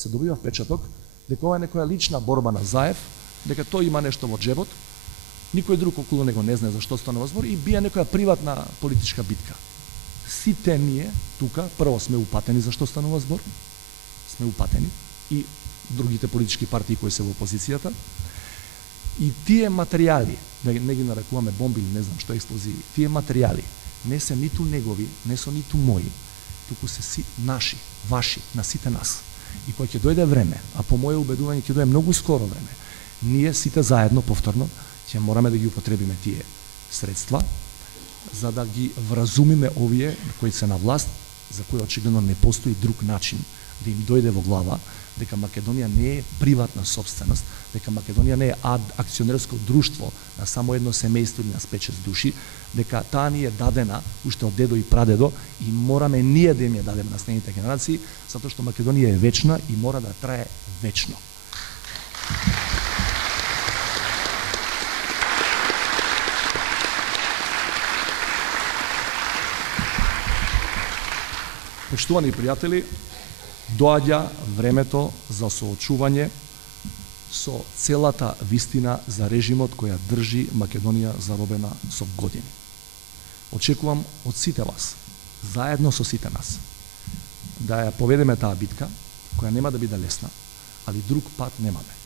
се добива впечаток дека ова е некоја лична борба на Заев, дека тој има нешто во джебот, никој друг околу него не знае за што станува збор и бија некоја приватна политичка битка. Сите ние тука прво сме упатени за што станува збор, сме упатени и другите политички партии кои се во опозицијата. И тие материјали, да не ги нарекуваме бомби или не знам што експлозиви, тие материјали не се ниту негови, не се ниту мои, туку се наши, ваши, на сите нас. И кога ќе дојде време, а по моје убедување ќе дојде многу скоро време, ние сите заедно, повторно, ќе мораме да ги употребиме тие средства, за да ги вразумиме овие кои се на власт, за кои очигледно не постои друг начин да им дојде во глава дека Македонија не е приватна собственост, дека Македонија не е акционерско друштво на само едно семејство или на 5-6 души, дека таа ни е дадена уште од дедо и прадедо и мораме ние да им ја дадеме на следните генерации, затоа што Македонија е вечна и мора да трае вечно. Поштувани пријатели, доаѓа времето за соочување со целата вистина за режимот која држи Македонија заробена со години. Очекувам од сите вас, заедно со сите нас, да ја поведеме таа битка, која нема да биде лесна, али друг пат немаме.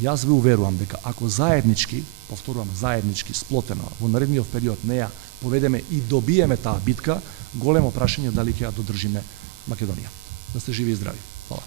Јас ве уверувам дека ако заеднички, повторувам заеднички, сплотено, во наредниот период не ја поведеме и добиеме таа битка, големо прашање дали ќе ја додржиме Македонија. Да сте живи и здрави. Фала.